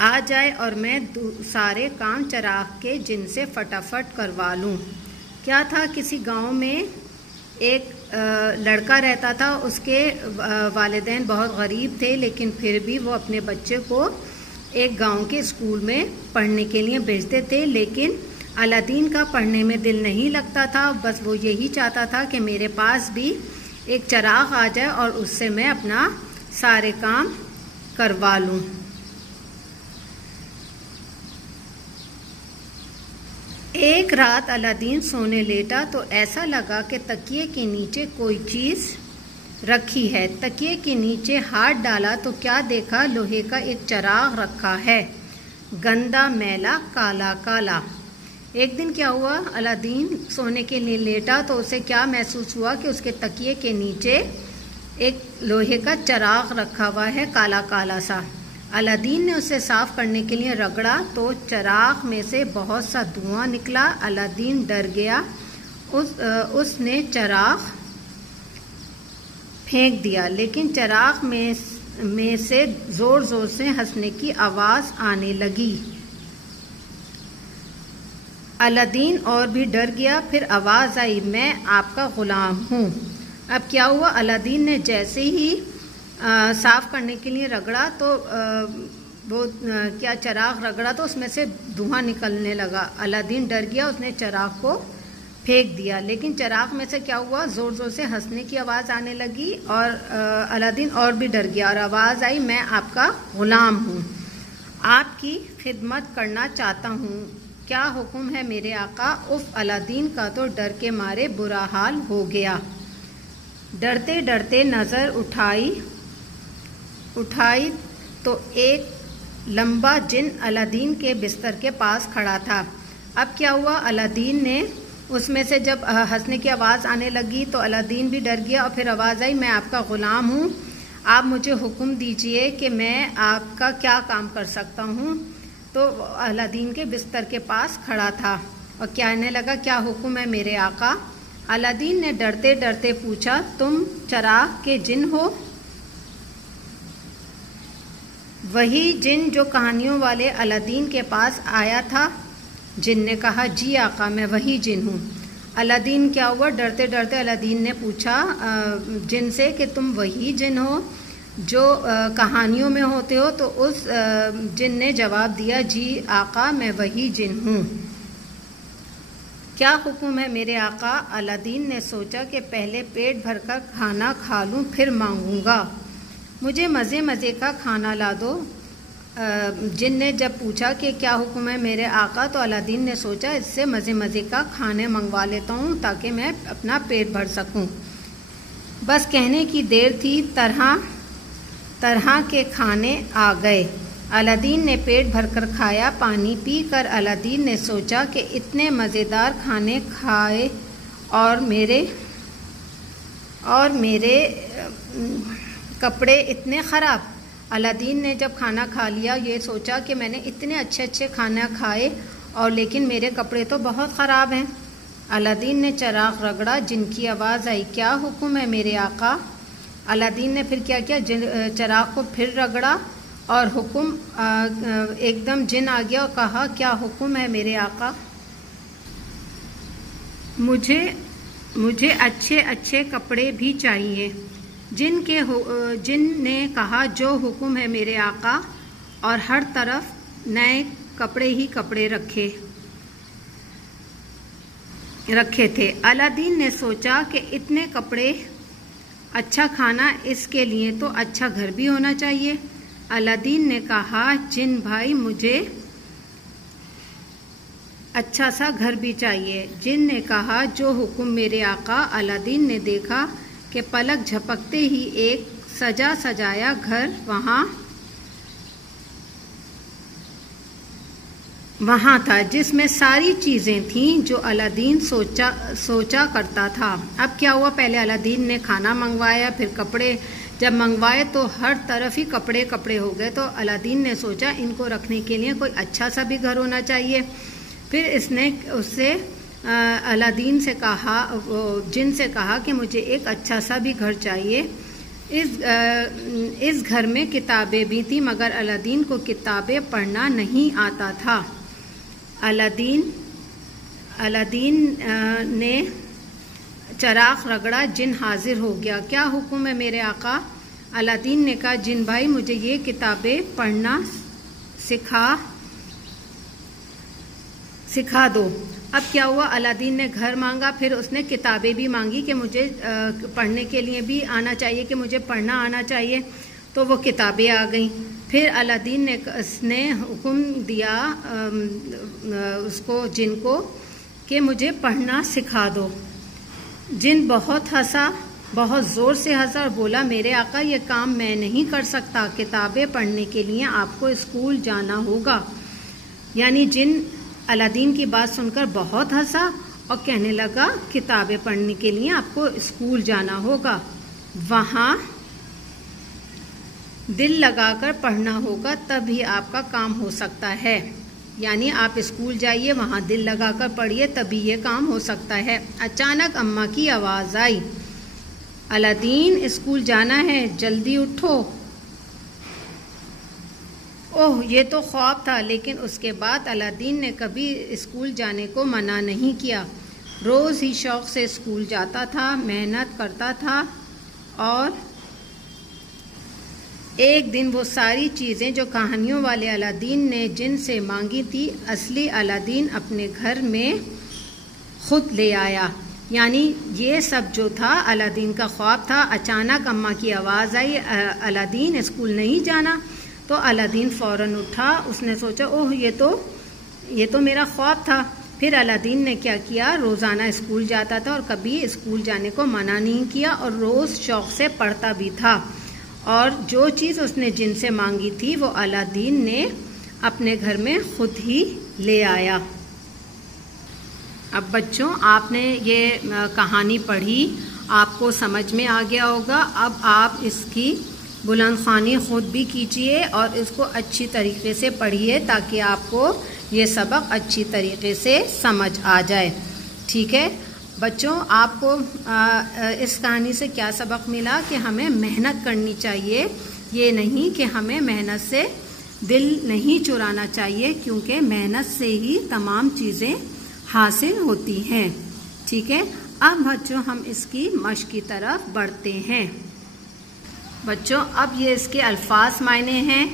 آ جائے اور میں سارے کام چراغ کے جن سے فٹافٹ کروا لوں۔ کیا تھا، کسی گاؤں میں ایک لڑکا رہتا تھا، اس کے والدین بہت غریب تھے، لیکن پھر بھی وہ اپنے بچے کو ایک گاؤں کے اسکول میں پڑھنے کے لیے بھیجتے تھے، لیکن الادین کا پڑھنے میں دل نہیں لگتا تھا۔ بس وہ یہی چاہتا تھا کہ میرے پاس بھی ایک چراغ آ جائے اور اس سے میں اپنا سارے کام کروا لوں۔ ایک رات الادین سونے لیٹا تو ایسا لگا کہ تکیے کے نیچے کوئی چیز رکھی ہے۔ تکیے کے نیچے ہاتھ ڈالا تو کیا دیکھا، لوہے کا ایک چراغ رکھا ہے، گندا میلا کالا کالا۔ ایک دن کیا ہوا، الادین سونے کے لیے لیٹا تو اسے کیا محسوس ہوا کہ اس کے تکیے کے نیچے ایک لوہے کا چراغ رکھا ہوا ہے، کالا کالا سا۔ الادین نے اسے صاف کرنے کے لیے رگڑا تو چراغ میں سے بہت سا دھواں نکلا۔ الادین ڈر گیا، اس نے چراغ پھینک دیا، لیکن چراغ میں سے زور زور سے ہنسنے کی آواز آنے لگی۔ الادین اور بھی ڈر گیا، پھر آواز آئی، میں آپ کا غلام ہوں۔ اب کیا ہوا، الادین نے جیسے ہی صاف کرنے کے لیے رگڑا تو وہ کیا چراغ رگڑا تو اس میں سے دھواں نکلنے لگا۔ الادین ڈر گیا، اس نے چراغ کو پھینک دیا، لیکن چراغ میں سے کیا ہوا، زور زور سے ہنسنے کی آواز آنے لگی اور الادین اور بھی ڈر گیا اور آواز آئی، میں آپ کا غلام ہوں، آپ کی خدمت کرنا چاہتا ہوں، کیا حکم ہے میرے آقا؟ اف، الادین کا تو ڈر کے مارے برا حال ہو گیا۔ ڈرتے ڈرتے نظر اٹھائی تو ایک لمبا جن الادین کے بستر کے پاس کھڑا تھا۔ اب کیا ہوا، الادین نے اس میں سے جب ہنسنے کی آواز آنے لگی تو الادین بھی ڈر گیا اور پھر آواز آئی، میں آپ کا غلام ہوں، آپ مجھے حکم دیجئے کہ میں آپ کا کیا کام کر سکتا ہوں۔ تو الادین کے بستر کے پاس کھڑا تھا اور کہنے لگا، کیا حکم ہے میرے آقا؟ الادین نے ڈرتے ڈرتے پوچھا، تم چراغ کے جن ہو؟ وہی جن جو کہانیوں والے الادین کے پاس آیا تھا؟ جن نے کہا، جی آقا، میں وہی جن ہوں۔ الادین کیا ہوا، ڈرتے ڈرتے الادین نے پوچھا جن سے کہ تم وہی جن ہو جو کہانیوں میں ہوتے ہو؟ تو اس جن نے جواب دیا، جی آقا، میں وہی جن ہوں۔ کیا حکم ہے میرے آقا؟ الادین نے سوچا کہ پہلے پیٹ بھر کر کھانا کھا لوں پھر مانگوں گا، مجھے مزے مزے کا کھانا لا دو۔ جن نے جب پوچھا کہ کیا حکم ہے میرے آقا تو الادین نے سوچا اس سے مزے مزے کا کھانے منگوا لیتا ہوں تاکہ میں اپنا پیٹ بھر سکوں۔ بس کہنے کی دیر تھی، طرح طرح کے کھانے آ گئے۔ الادین نے پیٹ بھر کر کھایا، پانی پی کر الادین نے سوچا کہ اتنے مزیدار کھانے کھائے اور میرے کپڑے اتنے خراب۔ الادین نے جب کھانا کھا لیا یہ سوچا کہ میں نے اتنے اچھے اچھے کھانا کھائے اور لیکن میرے کپڑے تو بہت خراب ہیں۔ الادین نے چراغ رگڑا، جن کی آواز آئی، کیا حکم ہے میرے آقا؟ الادین نے پھر کیا کیا، چراغ کو پھر رگڑا اور حکم ایک دم جن آ گیا اور کہا، کیا حکم ہے میرے آقا؟ مجھے اچھے اچھے کپڑے بھی چاہیے۔ جن نے کہا، جو حکم ہے میرے آقا، اور ہر طرف نئے کپڑے ہی کپڑے رکھے تھے۔ الادین نے سوچا کہ اتنے کپڑے، اچھا کھانا، اس کے لیے تو اچھا گھر بھی ہونا چاہیے۔ الادین نے کہا، جن بھائی مجھے اچھا سا گھر بھی چاہیے۔ جن نے کہا، جو حکم میرے آقا۔ الادین نے دیکھا کہ پلک جھپکتے ہی ایک سجا سجایا گھر وہاں تھا، جس میں ساری چیزیں تھیں جو الادین سوچا کرتا تھا۔ اب کیا ہوا، پہلے الادین نے کھانا منگوایا، پھر کپڑے جب منگوائے تو ہر طرف ہی کپڑے کپڑے ہو گئے، تو الادین نے سوچا ان کو رکھنے کے لیے کوئی اچھا سا بھی گھر ہونا چاہیے۔ پھر اس نے اس سے الادین سے کہا، جن سے کہا کہ مجھے ایک اچھا سا بھی گھر چاہیے۔ اس گھر میں کتابیں بھی تھیں مگر الادین کو کتابیں پڑھنا نہیں آتا تھا۔ الادین نے چراغ رگڑا، جن حاضر ہو گیا۔ کیا حکم ہے میرے آقا؟ الادین نے کہا جن بھائی مجھے یہ کتابیں پڑھنا سکھا دو۔ اب کیا ہوا، الادین نے گھر مانگا، پھر اس نے کتابیں بھی مانگی کہ مجھے پڑھنے کے لیے بھی آنا چاہیے، کہ مجھے پڑھنا آنا چاہیے، تو وہ کتابیں آ گئیں۔ پھر الادین نے حکم دیا اس کو، جن کو، کہ مجھے پڑھنا سکھا دو۔ جن بہت ہنسا، بہت زور سے ہنسا اور بولا میرے آقا یہ کام میں نہیں کر سکتا، کتابیں پڑھنے کے لیے آپ کو اسکول جانا ہوگا۔ یعنی جن الادین کی بات سن کر بہت ہنسا اور کہنے لگا کتابیں پڑھنے کے لیے آپ کو اسکول جانا ہوگا، وہاں دل لگا کر پڑھنا ہوگا، تبھی آپ کا کام ہو سکتا ہے۔ یعنی آپ اسکول جائیے، وہاں دل لگا کر پڑھیے، تبھی یہ کام ہو سکتا ہے۔ اچانک اماں کی آواز آئی، الادین اسکول جانا ہے، جلدی اٹھو۔ اوہ یہ تو خواب تھا، لیکن اس کے بعد الادین نے کبھی اسکول جانے کو منع نہیں کیا۔ روز ہی شوق سے اسکول جاتا تھا، محنت کرتا تھا، اور ایک دن وہ ساری چیزیں جو کہانیوں والے الادین نے جن سے مانگی تھی، اصلی الادین اپنے گھر میں خود لے آیا۔ یعنی یہ سب جو تھا الادین کا خواب تھا۔ اچانک اماں کی آواز آئی، الادین اسکول نہیں جانا، تو الادین فوراً اٹھا، اس نے سوچا اوہ یہ تو میرا خواب تھا۔ پھر الادین نے کیا کیا، روزانہ اسکول جاتا تھا اور کبھی اسکول جانے کو منع نہیں کیا، اور روز شوق سے پڑھتا بھی تھا، اور جو چیز اس نے جن سے مانگی تھی وہ الادین نے اپنے گھر میں خود ہی لے آیا۔ اب بچوں آپ نے یہ کہانی پڑھی، آپ کو سمجھ میں آ گیا ہوگا۔ اب آپ اس کی بلند خوانی خود بھی کیجئے اور اس کو اچھی طریقے سے پڑھیے، تاکہ آپ کو یہ سبق اچھی طریقے سے سمجھ آ جائے۔ ٹھیک ہے بچوں، آپ کو اس کہانی سے کیا سبق ملا؟ کہ ہمیں محنت کرنی چاہیے، یہ نہیں کہ ہمیں محنت سے دل نہیں چرانا چاہیے، کیونکہ محنت سے ہی تمام چیزیں حاصل ہوتی ہیں۔ ٹھیک ہے، اب بچوں ہم اس کی مشق کی طرف بڑھتے ہیں۔ بچوں اب یہ اس کے الفاظ معنی ہیں۔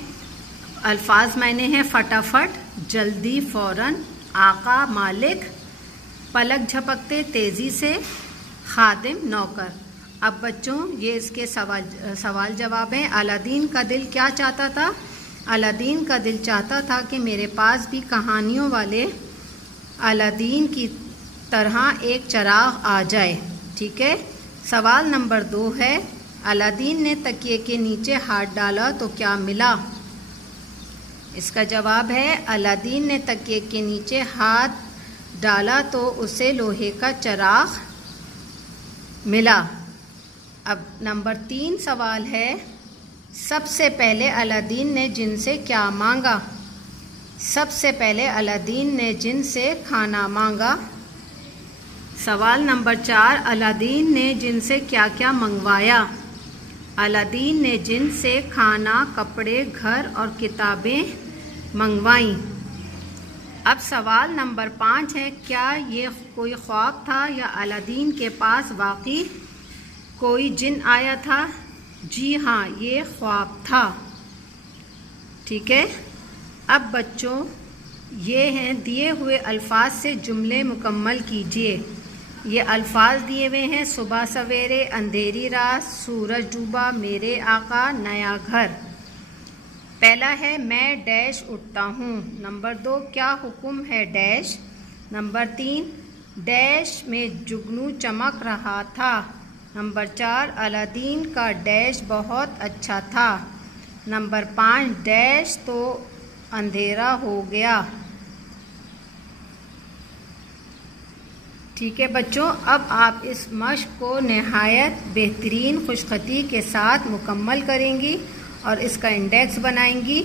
الفاظ معنی ہیں فٹافٹ، جلدی، فوراً، آقا، مالک، پلک جھپکتے، تیزی سے، خادم، نوکر۔ اب بچوں یہ اس کے سوال جواب ہیں۔ الادین کا دل کیا چاہتا تھا؟ الادین کا دل چاہتا تھا کہ میرے پاس بھی کہانیوں والے الادین کی طرح ایک چراغ آ جائے۔ ٹھیک ہے، سوال نمبر 2 ہے، الادین نے تکیے کے نیچے ہاتھ ڈالا تو کیا ملا؟ اس کا جواب ہے الادین نے تکیے کے نیچے ہاتھ ڈالا تو اسے لوہے کا چراغ ملا۔ اب نمبر 3 سوال ہے، سب سے پہلے الادین نے جن سے کیا مانگا؟ سب سے پہلے الادین نے جن سے کھانا مانگا۔ سوال نمبر 4، الادین نے جن سے کیا کیا منگوایا؟ الادین نے جن سے کھانا، کپڑے، گھر اور کتابیں منگوائیں۔ اب سوال نمبر 5 ہے، کیا یہ کوئی خواب تھا یا الادین کے پاس واقعی کوئی جن آیا تھا؟ جی ہاں، یہ خواب تھا۔ ٹھیک ہے، اب بچوں یہ ہیں دیے ہوئے الفاظ سے جملے مکمل کیجیے۔ یہ الفاظ دیے ہوئے ہیں، صبح سویرے، اندھیری رات، سورج ڈوبا، میرے آقا، نیا گھر۔ پہلا ہے میں ڈیش اٹھتا ہوں۔ نمبر 2، کیا حکم ہے ڈیش۔ نمبر 3، ڈیش میں جگنو چمک رہا تھا۔ نمبر 4، الادین کا ڈیش بہت اچھا تھا۔ نمبر 5، ڈیش تو اندھیرا ہو گیا۔ ٹھیک ہے بچوں، اب آپ اس مشق کو نہایت بہترین خوش خطی کے ساتھ مکمل کریں گی اور اس کا انڈیکس بنائیں گی۔